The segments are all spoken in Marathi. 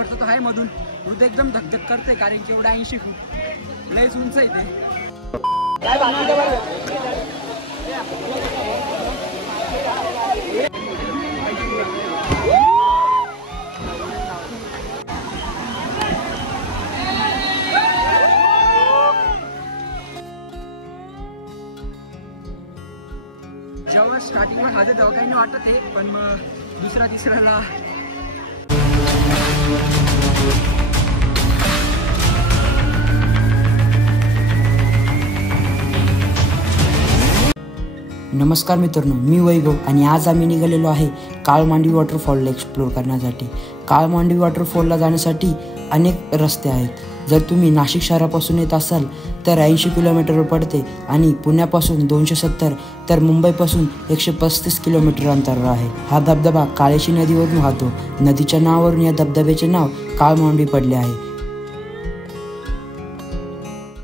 घाबरतो तो आहे मधून हृदय एकदम धकधक करते कारण की एवढा 80 फूट लयच उंच आहे ते. जेव्हा स्टार्टिंगला खाते तेव्हा काही नाही वाटत आहे, पण मग दुसरा तिसऱ्याला नमस्कार मित्रांनो, मी वैभव आणि आज आम्ही निघालेलो आहे काळमांडवी वॉटरफॉलला एक्सप्लोर करण्यासाठी. काळमांडवी वॉटरफॉलला जाण्यासाठी अनेक रस्ते आहेत. जर तुम्ही नाशिक शहरापासून येत असाल तर 80 किलोमीटरवर पडते आणि पुण्यापासून 270 तर मुंबईपासून 135 किलोमीटर अंतरावर आहे. हा धबधबा काळेशी नदीवरून वाहतो. नदीच्या नावावरून या धबधब्याचे नाव काळमांडवी पडले आहे.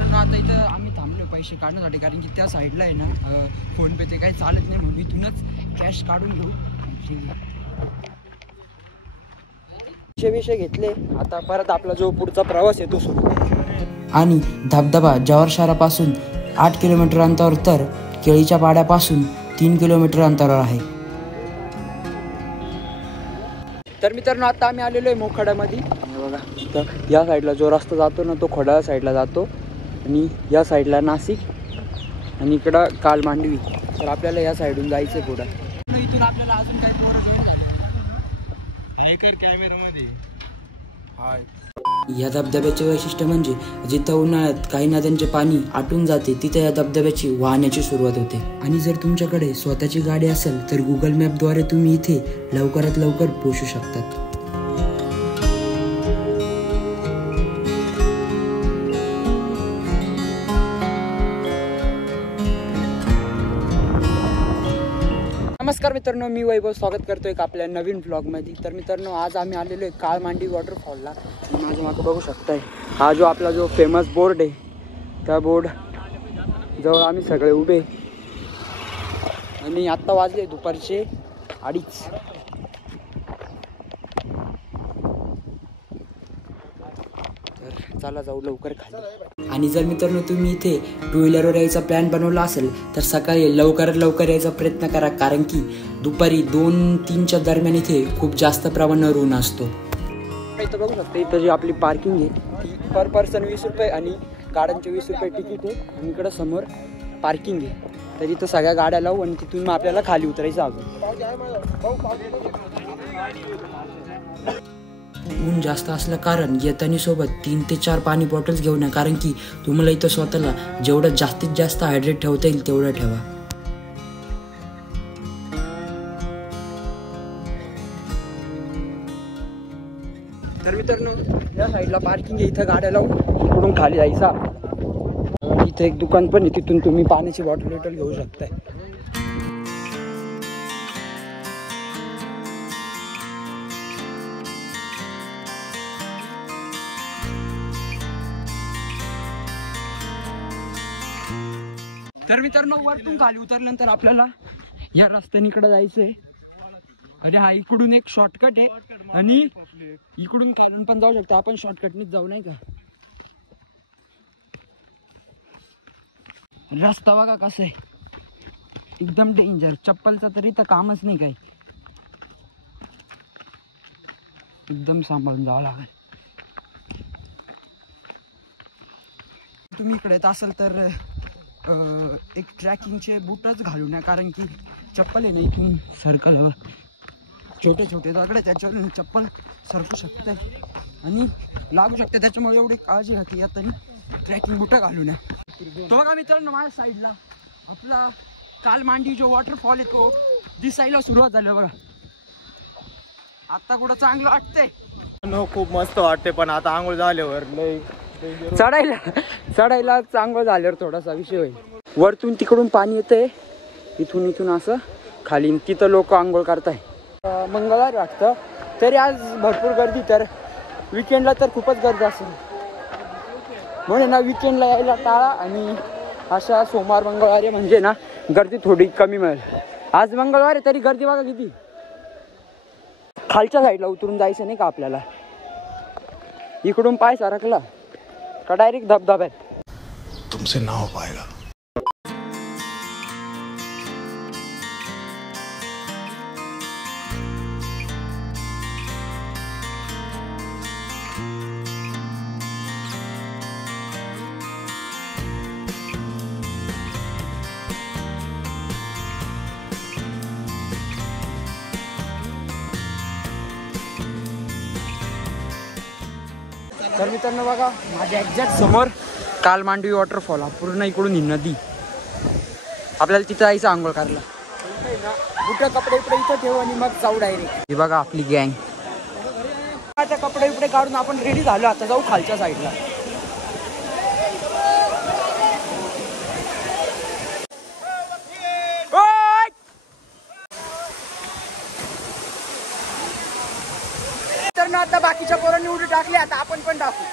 आता इथं आम्ही थांबलो पैसे काढण्यासाठी कारण की त्या साईडला आहे ना फोन पे ते काही चालत नाही म्हणून इथूनच कॅश काढून घेऊ. विषय घेतले. आता परत आपला जो पुढचा प्रवास आहे तो सुरू. आणि धबधबा जव्हार शहरापासून 8 किलोमीटर अंतरावर तर केळीच्या पाड्यापासून 3 किलोमीटर अंतरावर आहे. तर मित्रांनो आता आम्ही आलेलो आहे मोखाड्यामध्ये. बघा तर या साईडला जो रस्ता जातो ना तो खोडाळा साईडला जातो आणि या साईडला नाशिक आणि इकडं काळमांडवी. तर आपल्याला या साईडून जायचं पुढं. इथून आपल्याला अजून काही कॅमेरामध्ये या धबधब्याचे वैशिष्ट्य म्हणजे जिथं उन्हाळ्यात काही नद्यांचे पाणी आटून जाते तिथे या धबधब्याची वाहण्याची सुरुवात होते. आणि जर तुमच्याकडे स्वतःची गाडी असेल तर गुगल मॅपद्वारे तुम्ही इथे लवकरात लवकर पोहोचू शकतात. नमस्कार मित्रांनो, मी वैभव स्वागत करतोय एक आपल्या नवीन व्लॉगमध्ये. तर मित्रांनो आज आम्ही आलेलो आहे काळमांडवी वॉटरफॉलला. माझ्या मागं बघू शकताय हा जो आपला जो फेमस बोर्ड आहे त्या बोर्ड जवळ आम्ही सगळे उभे आणि आत्ता वाजले दुपारचे 2:30. तर चला जाऊ लवकर खाली. आणि जर मित्रांनो तुम्ही इथे 2 व्हीलरवर यायचा प्लॅन बनवला असेल तर सकाळी लवकरात लवकर यायचा प्रयत्न करा कारण की दुपारी 2-3च्या दरम्यान इथे खूप जास्त प्रमाणावर ऊन असतो. इथं बघू शकता इथं जी आपली पार्किंग आहे ती पर पर्सन 20 रुपये आणि गाड्यांचे 20 रुपये तिकीट आहे. आणि इकडं समोर पार्किंग आहे. तर इथं सगळ्या गाड्या लावू आणि तिथून मग आपल्याला खाली उतरायचं. अजून ऊन जास्त असलं कारण येताना सोबत 3 ते 4 पाणी बॉटल्स घेऊन या कारण की तुम्हाला इथं स्वतःला जेवढं जास्तीत जास्त हायड्रेट ठेवता येईल तेवढं ठेवा. तर मित्रांनो या साईडला पार्किंग आहे. इथं गाड्या लावून इकडून खाली जायचा. इथं एक दुकान पण आहे तिथून तुम्ही पाण्याची बॉटल घेऊ शकताय. तर मित्रांनो वरतून खाली उतरल्यानंतर आपल्याला या रस्त्याने इकडे जायचंय. अरे हा इकडून एक शॉर्टकट आहे आणि इकडून खालून पण जाऊ शकतो आपण. शॉर्टकटनेच जाऊ नाही का. रस्ता बघा कसं आहे एकदम डेंजर. चप्पलचा तरी तर कामच नाही काही. एकदम सांभाळून जावं लागेल. तुम्ही इकडे येत असाल तर एक ट्रॅकिंगचे बूटच घालून या कारण की चप्पल आहे ना इथून सर्कल छोटे छोटे दगड त्याच्यावरून चप्पल सरकू शकते आणि लागू शकते. त्याच्यामुळे एवढी काळजी घ्या की ट्रॅकिंग बूट घालून या. तो बघा मित्रांनो माझ्या साईडला आपला काळमांडवी जो वॉटरफॉल आहे तो दिसायला सुरुवात झाली बघा. आता कुठं चांगलं वाटतंय. खूप मस्त वाटते पण आता आंघोळ झाल्यावर लय चढायला चांगलं झाल्यावर थोडासा विषय होईल. वरतून तिकडून पाणी येतंय इथून असं खाली. तिथं लोक आंघोळ करताय. मंगळवार वाटतं तरी आज भरपूर गर्दी. तर विकेंडला तर खूपच गर्दी असेल म्हणून ना विकेंडला यायला टाळा आणि अशा सोमवार मंगळवारी म्हणजे ना गर्दी थोडी कमी मिळेल. आज मंगळवार आहे तरी गर्दी बघा किती. खालच्या साईडला उतरून जायचं नाही का आपल्याला. इकडून पाय सरकला का डायरेक्ट धबधब्यात. तुमसे ना हो पाएगा. तर मित्रांनो बघा माझ्या एक्झॅक्ट समोर कालमांडवी वॉटरफॉल हा पूर्ण इकडून ही नदी. आपल्याला तिथं जायचं आंघोळ करायला. कुठं कपडे इकडे इथं ठेवू आणि मग जाऊ डायरेक्ट. ही बघा आपली गँग. आता कपडे इकडे काढून आपण रेडी झालो. आता जाऊ खालच्या साईडला. तर ना आता बाकीच्या पोरांनी उडी टाकली. आता आपण पण टाकू.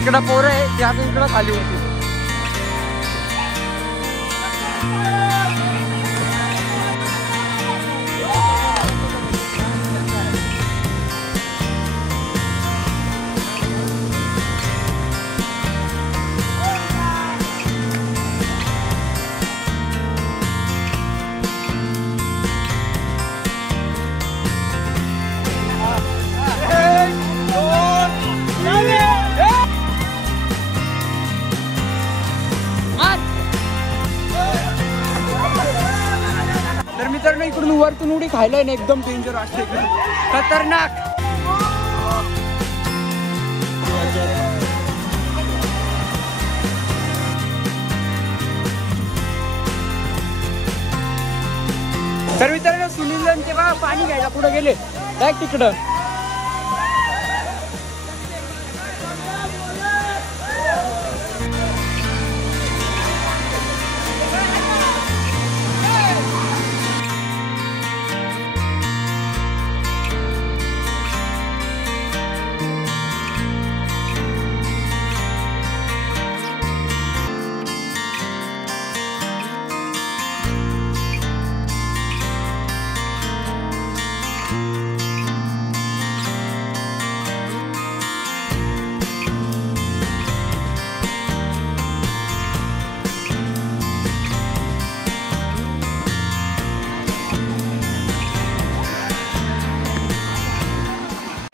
इकडं पोरं आहे ते आता इकडं खाली होती. मित्रांनो इकडून वरतून उडी खायला ना एकदम डेंजर असते. खतरनाक. तर मित्रांनो सुनील तेव्हा पाणी घ्यायला पुढे गेले डायरेक्ट तिकडं.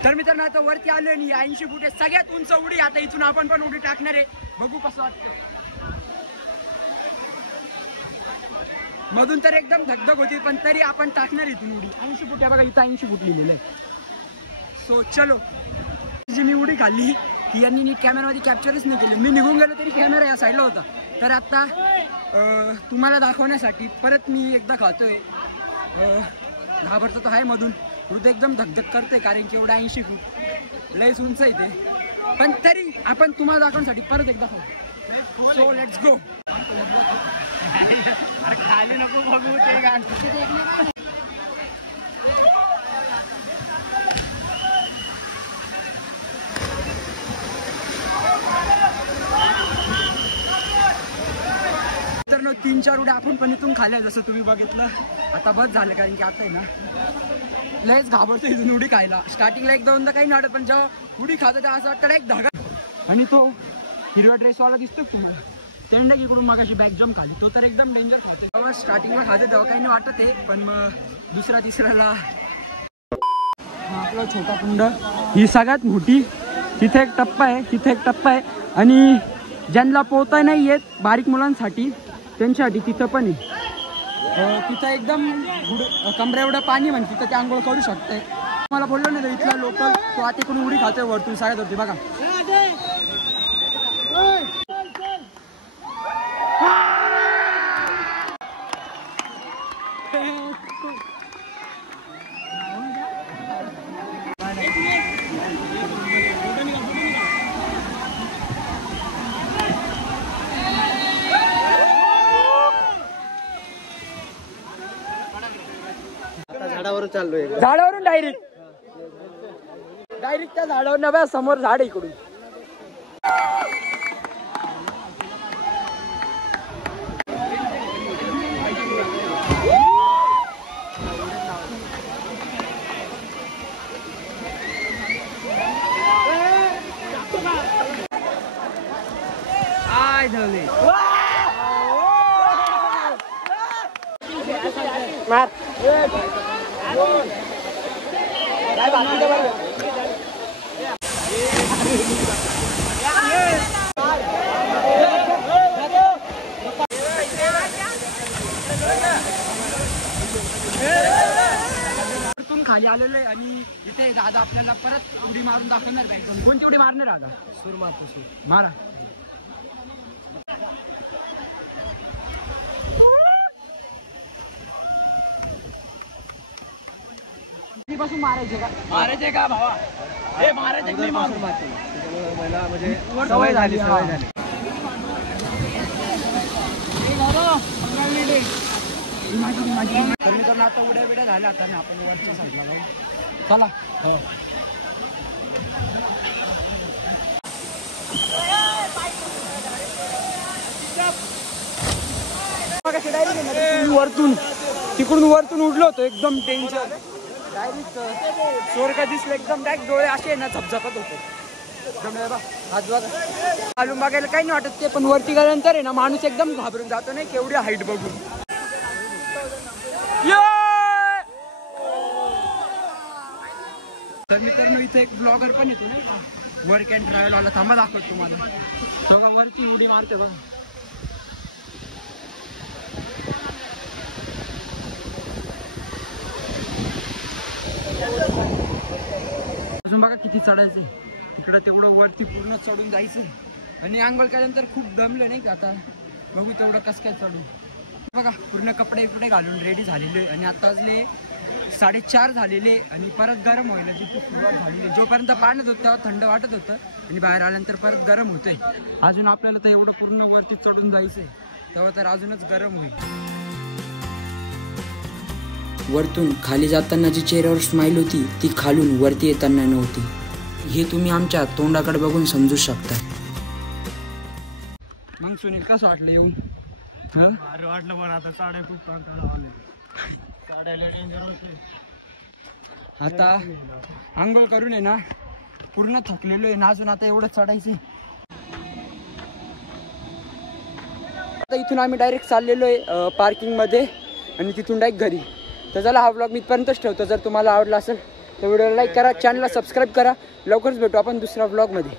तर मित्रांनो आता वरती आलो आणि 80 फूट सगळ्यात उंच उडी. आता इथून आपण पण उडी टाकणार आहे. बघू कसं वाटतं. मधून तर एकदम धगधग होती पण तरी आपण टाकणार इथून उडी. 80 फूट आहे बघा. इथं 80 फूट लिहिलेलं आहे. सो चलो. जी मी उडी खाल्ली की यांनी नीट कॅमेरामध्ये कॅप्चरच नाही केली. मी निघून गेलो तरी कॅमेरा या साईडला होता. तर आता तुम्हाला दाखवण्यासाठी परत मी एकदा खातोय. घाबरतो तो आहे मधून. हृदय एकदम धगधग करते कारण की एवढा 80 फूट लयच उंच आहे ते. पण तरी आपण तुम्हाला दाखवण्यासाठी परत एकदा खाऊ. So let's go. खाली नको बघू ते गाणं. तर 3-4 उड्या आपण पण इथून खाल्ल्या जसं तुम्ही बघितलं. आता बस झालं कारण की आता आहे ना लयच घाबरतो इथून उडी खायला. स्टार्टिंगला एक दोनदा काही नाही पण जेव्हा उडी खातो तेव्हा असं वाटतं एक धागा. आणि तो हिरव्या ड्रेसवाला दिसतो तुम्हाला त्यांना इकडून मग अशी बॅक जम्प खाली. तो तर एकदम डेंजर खातो. तेव्हा स्टार्टिंगला खाते तेव्हा काही नाही वाटत आहे पण मग दुसऱ्या तिसऱ्याला. आपला छोटा कुंड ही सगळ्यात मोठी. तिथे एक टप्पा आहे तिथे एक टप्पा आहे आणि ज्यांना पोहता नाही येत बारीक मुलांसाठी त्यांच्यासाठी तिथं पण आहे. तिथं एकदम कमरे एवढं पाणी म्हणजे तिथं ते आंघोळ करू शकते. मला बोललो ना इथला लोकल तो आता इकडून उडी खातोय वरतून सागत होती बघा. झाडावर चाललोय. झाडावरून डायरेक्ट त्या झाडावर नव्या समोर झाड आहे इकडून. खाली आलेलो आहे आणि इथे दादा आपल्याला परत उडी मारून दाखवणार पाहिजे. कोणती उडी मारणार दादा? सूर मारतो. सूर मारा. पासून मारायचे का भावा? हे मारायचे नाही मारून मारतो. मला म्हणजे सवय झाली. तर मित्रांनो आता उड्या बिड्या झाल्या आता ना आपण वरच्या साईडला जाऊ. चला. हो वरतून तिकडून वरतून उडलो होतो एकदम टेन्शन. डायरेक्ट स्वर्ग दिसलं एकदम. डायरेक्ट डोळे असे ना झपझपत होते एकदम. हात बघा खालून बघायला काही नाही वाटत ते, पण वरती गेल्यानंतर आहे ना माणूस एकदम घाबरून जातो नाही केवढी हाईट बघून. तर मित्रांनो इथे एक ब्लॉगर पण येतो नाही का, वर्क अँड ट्रॅव्हल वाला. थांबा दाखवतो तुम्हाला. सगळं वरती उडी मारते बघ. अजून बघा किती चढायचं इकडं. तेवढं वरती पूर्ण चढून जायचं आणि आंघोळ केल्यानंतर खूप दमलं नाही का. आता बघू तेवढं कसं काय चढू. बघा पूर्ण कपडे घालून रेडी झालेले आणि आता वाजले 4:30 झालेले आणि परत गरम व्हायला जिथे सुरुवात झालेली. जोपर्यंत पाण्यात होतं तेव्हा थंड वाटत होतं आणि बाहेर आल्यानंतर परत गरम होतंय. अजून आपल्याला तर एवढं पूर्ण वरती चढून जायचंय तेव्हा तर अजूनच गरम होईल. वरतून खाली जाताना जी चेहऱ्यावर स्माईल होती ती खालून वरती येताना नव्हती. हे तुम्ही आमच्या तोंडाकडे बघून समजू शकता. मग सुनील कसं वाटलं येऊन? अरे वाटलं पण आता साड्या खूप आता आंघोळ करून आहे ना पूर्ण थकलेलो आहे ना. अजून आता एवढं चढायचं. आता इथून आम्ही डायरेक्ट चाललेलो आहे पार्किंग मध्ये आणि तिथून डायरेक्ट घरी. तर चला हा व्लॉग मी इथपर्यंतच ठेवतो. जर तुम्हाला आवडला असेल तर व्हिडिओला लाईक करा, चॅनलला सबस्क्राईब करा. लवकरच भेटू आपण दुसऱ्या व्लॉगमध्ये.